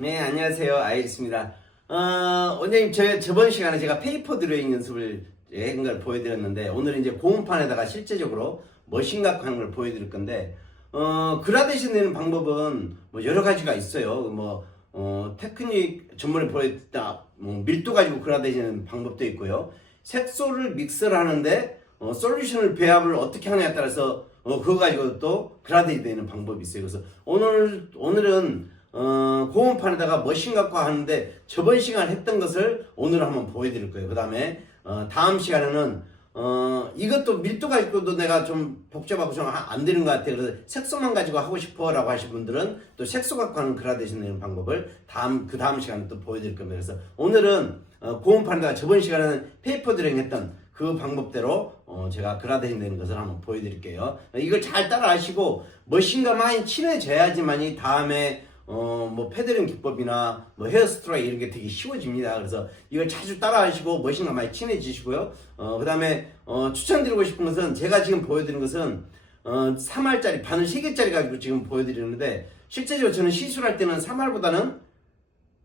네, 안녕하세요. 아이리스입니다. 어, 원장님, 저, 저번 시간에 제가 페이퍼 드로잉 연습을 한 걸 보여드렸는데, 오늘은 이제 고음판에다가 실제적으로 머신각 하는 걸 보여드릴 건데, 어, 그라데이션 내는 방법은 뭐 여러 가지가 있어요. 뭐, 어, 테크닉 전문에 보여드렸다, 뭐 밀도 가지고 그라데이션 내는 방법도 있고요. 색소를 믹스를 하는데, 어, 솔루션을 배합을 어떻게 하냐에 따라서, 어, 그거 가지고 또 그라데이션 되는 방법이 있어요. 그래서 오늘, 오늘은 어, 고음판에다가 머신각과 하는데 저번 시간에 했던 것을 오늘 한번 보여드릴 거예요. 그 다음에 어, 다음 시간에는 어, 이것도 밀도 가지고도 내가 좀 복잡하고 좀 안 되는 것 같아요. 그래서 색소만 가지고 하고 싶어 라고 하신 분들은 또 색소 갖고 하는 그라데이션 내는 방법을 다음 그 다음 시간에 또 보여드릴 겁니다. 그래서 오늘은 어, 고음판에다가 저번 시간에는 페이퍼 드링 했던 그 방법대로 어, 제가 그라데이션 되는 것을 한번 보여드릴게요. 이걸 잘 따라 하시고 머신과 많이 친해져야지만 이 다음에 어, 뭐, 패드링 기법이나, 뭐, 헤어스트라이 이런 게 되게 쉬워집니다. 그래서 이걸 자주 따라 하시고, 머신과 많이 친해지시고요. 어, 그 다음에, 어, 추천드리고 싶은 것은, 제가 지금 보여드리는 것은, 어, 3알짜리, 바늘 3개짜리 가지고 지금 보여드리는데, 실제적으로 저는 시술할 때는 3알보다는,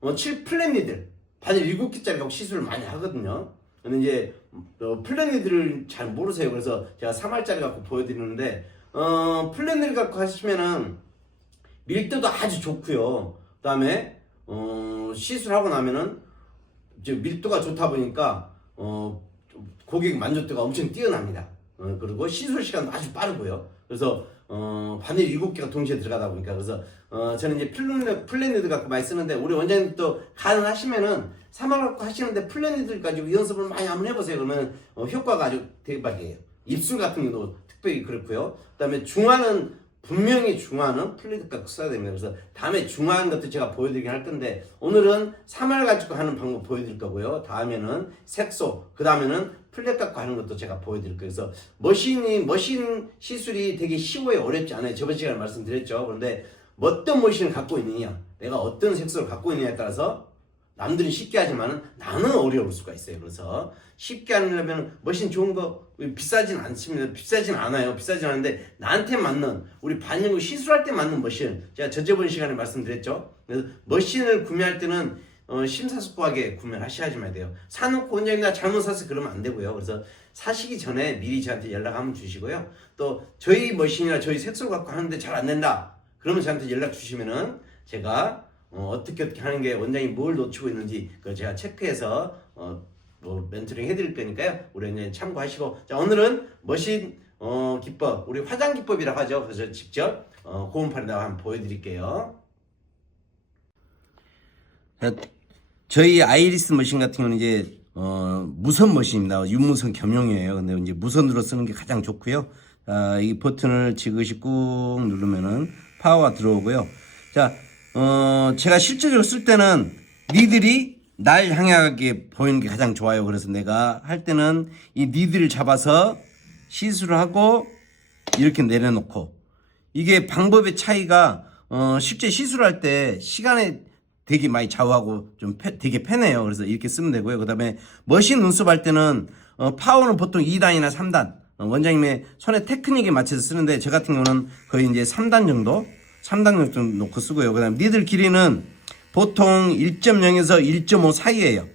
어, 7 플랫니들, 바늘 7개짜리 갖고 시술을 많이 하거든요. 근데 이제, 어, 플랫니들을 잘 모르세요. 그래서 제가 3알짜리 갖고 보여드리는데, 어, 플랫니들 갖고 하시면은, 밀도도 아주 좋고요. 그다음에 어, 시술하고 나면은 이제 밀도가 좋다 보니까 어, 좀 고객 만족도가 엄청 뛰어납니다. 어, 그리고 시술 시간도 아주 빠르고요. 그래서 어, 바늘 7개가 동시에 들어가다 보니까 그래서 어, 저는 이제 플래닛, 플래닛 갖고 많이 쓰는데 우리 원장님도 가능하시면은 사막 갖고 하시는데 플래닛을 가지고 연습을 많이 한번 해보세요. 그러면 어, 효과가 아주 대박이에요. 입술 같은 경우도 특별히 그렇고요. 그다음에 중화는 분명히 중화는 갖고 써야 됩니다. 그래서 다음에 중화한 것도 제가 보여드리긴 할 건데 오늘은 3알 가지고 하는 방법 보여드릴 거고요. 다음에는 색소, 그 다음에는 플랫 갖고 하는 것도 제가 보여드릴 거예요. 그래서 머신이 머신 시술이 되게 쉬워요. 어렵지 않아요. 저번 시간에 말씀드렸죠. 그런데 어떤 머신을 갖고 있느냐, 내가 어떤 색소를 갖고 있느냐에 따라서 남들이 쉽게 하지만은 나는 어려울 수가 있어요. 그래서 쉽게 하려면 머신 좋은 거 비싸진 않습니다. 비싸진 않아요. 비싸진 않은데 나한테 맞는 우리 반영구 시술할 때 맞는 머신 제가 저저번 시간에 말씀드렸죠. 그래서 머신을 구매할 때는 어, 심사숙고하게 구매를 하셔야지만 돼요. 사놓고 원장님 나 잘못 샀어 그러면 안 되고요. 그래서 사시기 전에 미리 저한테 연락 한번 주시고요. 또 저희 머신이나 저희 색소 갖고 하는데 잘 안 된다. 그러면 저한테 연락 주시면은 제가 어, 어떻게 어떻게 하는 게 원장이 뭘 놓치고 있는지 그걸 제가 체크해서 어, 뭐 멘토링 해드릴 거니까요. 우리 원장님 참고하시고 자 오늘은 머신 어, 기법 우리 화장 기법이라고 하죠. 그래서 직접 어, 고음판에다가 한번 보여드릴게요. 자, 저희 아이리스 머신 같은 경우는 이제 어, 무선 머신입니다. 유무선 겸용이에요. 근데 이제 무선으로 쓰는 게 가장 좋고요. 아, 이 버튼을 지그시 꾹 누르면은 파워가 들어오고요. 자, 어, 제가 실제적으로 쓸 때는 니들이 날 향하게 보이는 게 가장 좋아요. 그래서 내가 할 때는 이 니들을 잡아서 시술을 하고 이렇게 내려놓고 이게 방법의 차이가 어, 실제 시술할 때 시간에 되게 많이 좌우하고 좀 패- 되게 편해요. 그래서 이렇게 쓰면 되고요. 그 다음에 머신 눈썹 할 때는 어, 파워는 보통 2단이나 3단 어, 원장님의 손의 테크닉에 맞춰서 쓰는데 저 같은 경우는 거의 이제 3단 정도 3단 정도 놓고 쓰고요. 그 다음에 니들 길이는 보통 1.0에서 1.5 사이에요.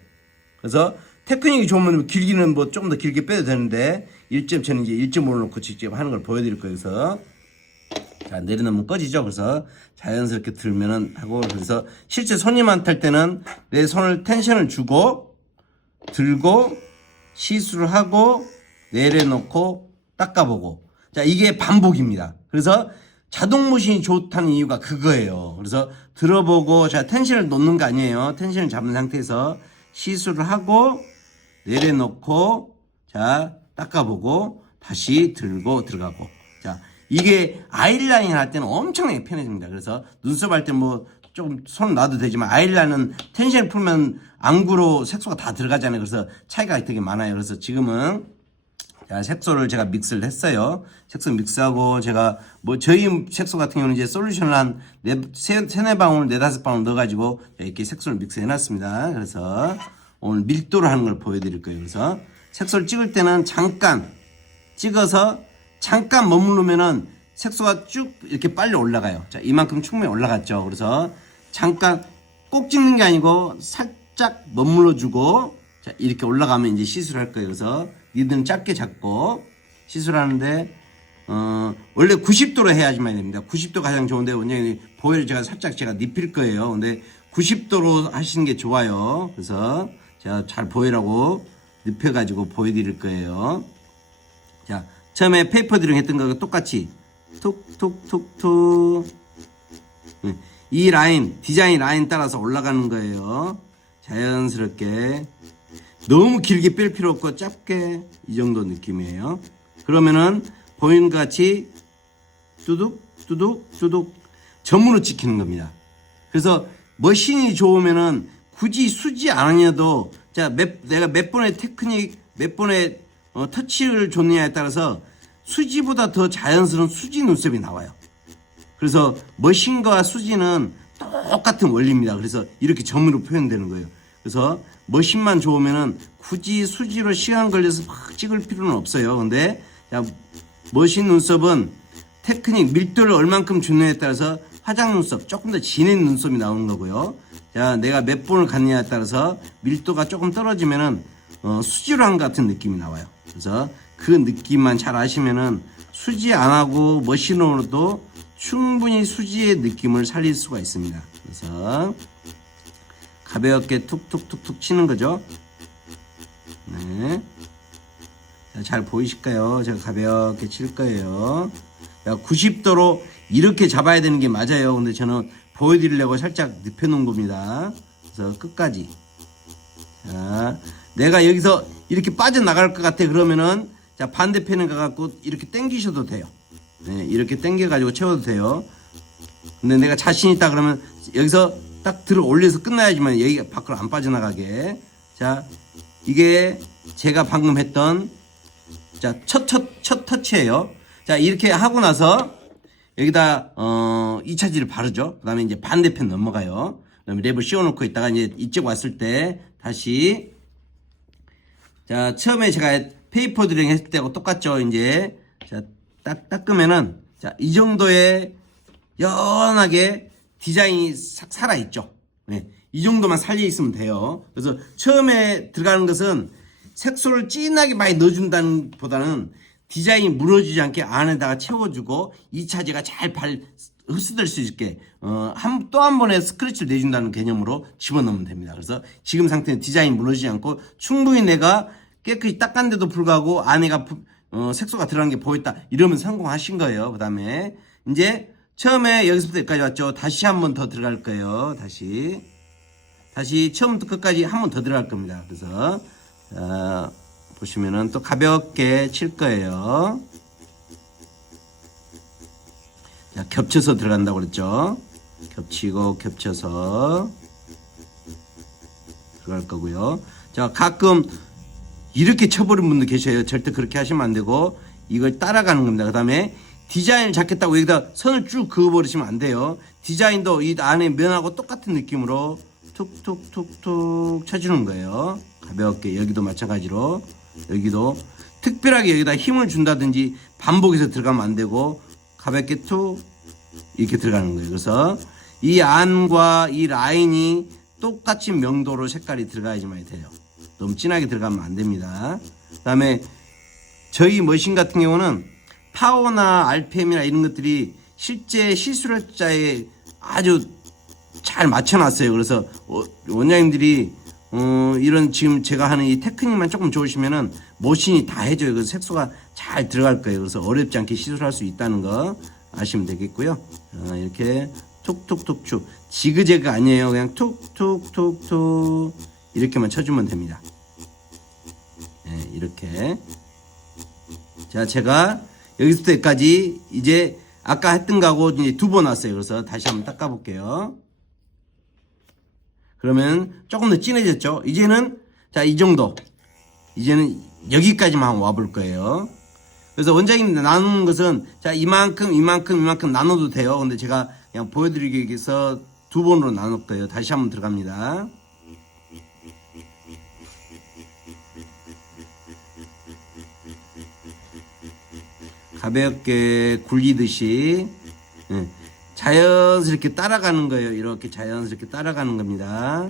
그래서 테크닉이 좋으면 길기는 뭐좀더 길게 빼도 되는데 1점 저는 이제 1.5를 놓고 직접 하는 걸 보여드릴 거예요. 그래서 자 내려놓으면 꺼지죠. 그래서 자연스럽게 들면은 하고 그래서 실제 손님한테 할 때는 내 손을 텐션을 주고 들고 시술을 하고 내려놓고 닦아보고 자 이게 반복입니다. 그래서 자동 모신이 좋다는 이유가 그거예요. 그래서 들어보고 자 텐션을 놓는 거 아니에요. 텐션을 잡은 상태에서 시술을 하고 내려놓고 자 닦아보고 다시 들고 들어가고 자 이게 아이라인 할 때는 엄청나게 편해집니다. 그래서 눈썹 할 때뭐좀손 놔도 되지만 아이라인은 텐션 풀면 안구로 색소가 다 들어가잖아요. 그래서 차이가 되게 많아요. 그래서 지금은 자, 색소를 제가 믹스를 했어요. 색소 믹스하고 제가 뭐 저희 색소 같은 경우는 이제 솔루션을 한 네, 세, 세네 방울, 네다섯 방울 넣어가지고 이렇게 색소를 믹스해 놨습니다. 그래서 오늘 밀도를 하는 걸 보여드릴 거예요. 그래서 색소를 찍을 때는 잠깐 찍어서 잠깐 머무르면은 색소가 쭉 이렇게 빨리 올라가요. 자, 이만큼 충분히 올라갔죠. 그래서 잠깐 꼭 찍는 게 아니고 살짝 머물러 주고 자 이렇게 올라가면 이제 시술을 할 거예요. 그래서 니들은 짧게 잡고 시술하는데 어 원래 90도로 해야지만 됩니다. 90도 가장 좋은데 원장님 보혈 제가 살짝 제가 눕힐 거예요. 근데 90도로 하시는 게 좋아요. 그래서 제가 잘 보이라고 눕혀가지고 보여드릴 거예요. 자 처음에 페이퍼 드링 했던 거가 똑같이 툭툭툭툭 네, 이 라인 디자인 라인 따라서 올라가는 거예요. 자연스럽게 너무 길게 뺄 필요 없고 짧게 이 정도 느낌이에요. 그러면은 보이는 것 같이 뚜둑 뚜둑 뚜둑 전문으로 찍히는 겁니다. 그래서 머신이 좋으면은 굳이 수지 않아도 자 몇, 내가 몇 번의 테크닉 몇 번의 어, 터치를 줬느냐에 따라서 수지보다 더 자연스러운 수지 눈썹이 나와요. 그래서 머신과 수지는 똑같은 원리입니다. 그래서 이렇게 점으로 표현되는 거예요. 그래서 머신만 좋으면은 굳이 수지로 시간 걸려서 막 찍을 필요는 없어요. 근데 야, 머신 눈썹은 테크닉 밀도를 얼만큼 주느냐에 따라서 화장 눈썹 조금 더 진한 눈썹이 나오는 거고요. 자, 내가 몇 번을 갔느냐에 따라서 밀도가 조금 떨어지면은 어, 수지로 한 같은 느낌이 나와요. 그래서 그 느낌만 잘 아시면은 수지 안 하고 머신으로도 충분히 수지의 느낌을 살릴 수가 있습니다. 그래서 가볍게 툭툭툭툭 치는 거죠. 네. 자, 잘 보이실까요? 제가 가볍게 칠 거예요. 야, 90도로 이렇게 잡아야 되는 게 맞아요. 근데 저는 보여드리려고 살짝 눕혀놓은 겁니다. 그래서 끝까지. 자, 내가 여기서 이렇게 빠져나갈 것 같아. 그러면은, 자, 반대편에 가갖고 이렇게 당기셔도 돼요. 네, 이렇게 당겨가지고 채워도 돼요. 근데 내가 자신 있다 그러면 여기서 딱 들어 올려서 끝나야지만 여기가 밖으로 안 빠져나가게. 자, 이게 제가 방금 했던 자, 첫, 첫, 첫 터치예요. 자, 이렇게 하고 나서 여기다 어 2차지를 바르죠. 그 다음에 이제 반대편 넘어가요. 그 다음에 랩을 씌워 놓고 있다가 이제 이쪽 왔을 때 다시 자, 처음에 제가 페이퍼 드링 했을 때하고 똑같죠. 이제 자, 딱 닦으면은 자, 이 정도의 연하게 디자인이 사- 살아있죠. 네, 이 정도만 살려 있으면 돼요. 그래서 처음에 들어가는 것은 색소를 진하게 많이 넣어준다는 보다는 디자인이 무너지지 않게 안에다가 채워주고 2차지가 잘 발, 흡수될 수 있게 어, 한, 또한 번에 스크래치를 내준다는 개념으로 집어넣으면 됩니다. 그래서 지금 상태는 디자인이 무너지지 않고 충분히 내가 깨끗이 닦았는데도 불구하고 안에가 부- 어, 색소가 들어간 게 보였다. 이러면 성공하신 거예요. 그 다음에 이제 처음에 여기서부터 여기까지 왔죠. 다시 한 번 더 들어갈 거예요. 다시. 다시 처음부터 끝까지 한 번 더 들어갈 겁니다. 그래서 자, 보시면은 또 가볍게 칠 거예요. 자, 겹쳐서 들어간다고 그랬죠. 겹치고 겹쳐서 들어갈 거고요. 자, 가끔 이렇게 쳐버린 분도 계셔요. 절대 그렇게 하시면 안 되고 이걸 따라가는 겁니다. 그 다음에 디자인을 잡겠다고 여기다 선을 쭉 그어버리시면 안 돼요. 디자인도 이 안에 면하고 똑같은 느낌으로 툭툭툭툭 쳐주는 거예요. 가볍게 여기도 마찬가지로 여기도 특별하게 여기다 힘을 준다든지 반복해서 들어가면 안 되고 가볍게 툭 이렇게 들어가는 거예요. 그래서 이 안과 이 라인이 똑같이 명도로 색깔이 들어가야지만 돼요. 너무 진하게 들어가면 안 됩니다. 그 다음에 저희 머신 같은 경우는 파워나 RPM이나 이런 것들이 실제 시술자에 아주 잘 맞춰놨어요. 그래서 어, 원장님들이 어, 이런 지금 제가 하는 이 테크닉만 조금 좋으시면은 머신이 다 해줘요. 그래서 색소가 잘 들어갈 거예요. 그래서 어렵지 않게 시술할 수 있다는 거 아시면 되겠고요. 어, 이렇게 툭툭툭툭 지그재그 아니에요. 그냥 툭툭툭툭 이렇게만 쳐주면 됩니다. 네, 이렇게 자 제가 여기서부터 여기까지 이제 아까 했던 거하고 이제 두 번 왔어요. 그래서 다시 한번 닦아 볼게요. 그러면 조금 더 진해졌죠? 이제는 자 이 정도 이제는 여기까지만 와볼 거예요. 그래서 원장님 나누는 것은 자 이만큼 이만큼 이만큼 나눠도 돼요. 근데 제가 그냥 보여드리기 위해서 두 번으로 나눌 거예요. 다시 한번 들어갑니다. 가볍게 굴리듯이 예. 자연스럽게 따라가는 거예요. 이렇게 자연스럽게 따라가는 겁니다.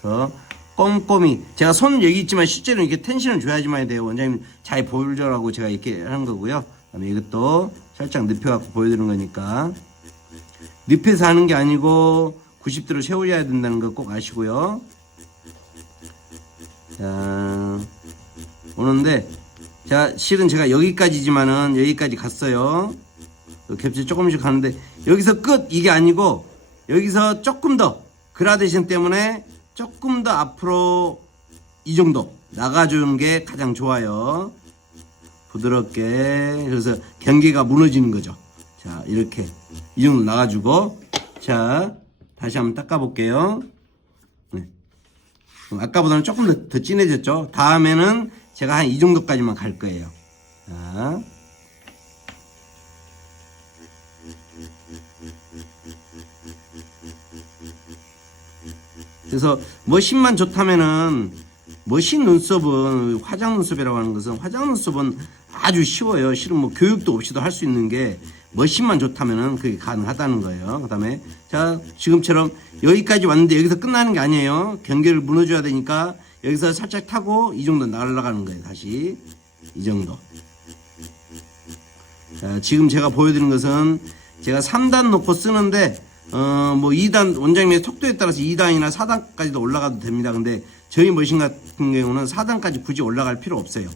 그래서 꼼꼼히 제가 손 여기 있지만 실제로 이렇게 텐션을 줘야지만 돼요. 원장님 잘 보여주라고 제가 이렇게 하는 거고요. 그다음에 이것도 살짝 눕혀갖고 보여드리는 거니까 눕혀서 하는 게 아니고 90도로 세워야 된다는 거 꼭 아시고요. 자, 오는데 자 실은 제가 여기까지지만은 여기까지 갔어요. 겹치 조금씩 가는데 여기서 끝 이게 아니고 여기서 조금 더 그라데이션 때문에 조금 더 앞으로 이 정도 나가주는 게 가장 좋아요. 부드럽게 그래서 경계가 무너지는 거죠. 자 이렇게 이 정도 나가주고 자 다시 한번 닦아 볼게요. 네. 아까보다는 조금 더, 더 진해졌죠. 다음에는 제가 한 이 정도까지만 갈 거예요. 자. 그래서 머신만 좋다면은 머신 눈썹은 화장 눈썹이라고 하는 것은 화장 눈썹은 아주 쉬워요. 실은 뭐 교육도 없이도 할 수 있는 게 머신만 좋다면은 그게 가능하다는 거예요. 그 다음에 자 지금처럼 여기까지 왔는데 여기서 끝나는 게 아니에요. 경계를 무너줘야 되니까 여기서 살짝 타고 이 정도 날아가는 거예요. 다시 이 정도. 자, 지금 제가 보여드리는 것은 제가 3단 놓고 쓰는데 어 뭐 2단 원장님의 속도에 따라서 2단이나 4단까지도 올라가도 됩니다. 근데 저희 머신 같은 경우는 4단까지 굳이 올라갈 필요 없어요.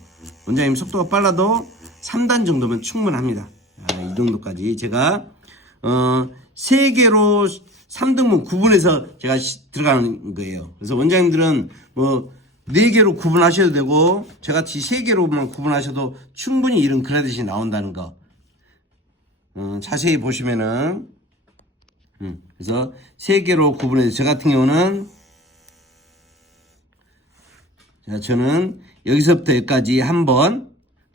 원장님 속도가 빨라도 3단 정도면 충분합니다. 자, 이 정도까지 제가 어 3 개로 3등분 구분해서 제가 시- 들어가는 거예요. 그래서 원장님들은 뭐 4개로 구분하셔도 되고 저같이 3개로만 구분하셔도 충분히 이런 그라데이션이 나온다는 거. 어, 자세히 보시면은 음, 그래서 세 개로 구분해서 저 같은 경우는 자 저는 여기서부터 여기까지 한 번,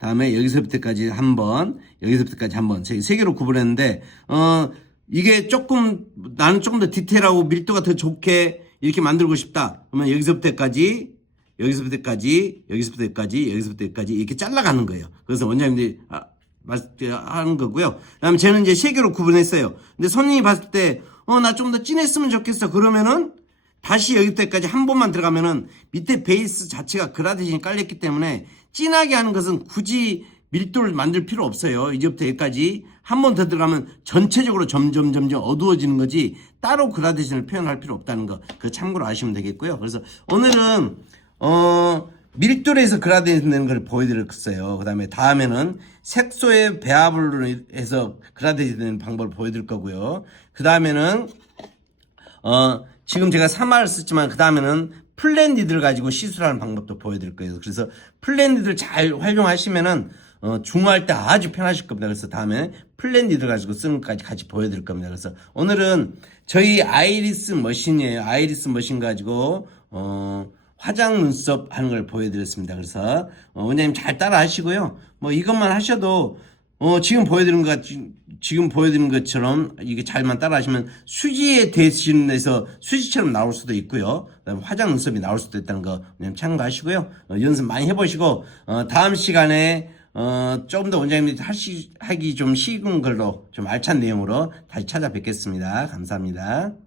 다음에 여기서부터 여기까지 한 번, 여기서부터까지 한 번, 세, 세 개로 구분했는데 어 이게 조금 나는 조금 더 디테일하고 밀도가 더 좋게 이렇게 만들고 싶다. 그러면 여기서부터 여기까지 여기서부터 여기까지 여기서부터 여기까지 여기서부터 여기까지 이렇게 잘라가는 거예요. 그래서 원장님들이 아, 하는 거고요. 그다음에 저는 이제 세 개로 구분했어요. 근데 손님이 봤을 때 어 나 좀 더 진했으면 좋겠어. 그러면은 다시 여기 때까지 한 번만 들어가면은 밑에 베이스 자체가 그라데이션이 깔렸기 때문에 진하게 하는 것은 굳이 밀도를 만들 필요 없어요. 이제부터 여기까지 한 번 더 들어가면 전체적으로 점점 점점 어두워지는 거지 따로 그라데이션을 표현할 필요 없다는 거 그 참고로 아시면 되겠고요. 그래서 오늘은 어 밀도로 해서 그라데이션 되는 걸 보여드렸어요. 그 다음에 다음에는 색소의 배합을 해서 그라데이션 되는 방법을 보여드릴 거고요. 그 다음에는 어, 지금 제가 3화를 썼지만 그 다음에는 플랜디드를 가지고 시술하는 방법도 보여드릴 거예요. 그래서 플랜디드를 잘 활용하시면은 어, 중화할 때 아주 편하실 겁니다. 그래서 다음에 플랜디드 가지고 쓰는 것까지 같이 보여드릴 겁니다. 그래서 오늘은 저희 아이리스 머신이에요. 아이리스 머신 가지고 어, 화장 눈썹 하는 걸 보여드렸습니다. 그래서 어, 원장님 잘 따라 하시고요. 뭐 이것만 하셔도 어, 지금 보여드린 것, 같- 지금 보여드린 것처럼 이게 잘만 따라 하시면 수지에 대신해서 수지처럼 나올 수도 있고요. 화장 눈썹이 나올 수도 있다는 거 그냥 참고하시고요. 어, 연습 많이 해보시고, 어, 다음 시간에 어, 조금 더 원장님이 하시, 하기 좀 쉬운 걸로 좀 알찬 내용으로 다시 찾아뵙겠습니다. 감사합니다.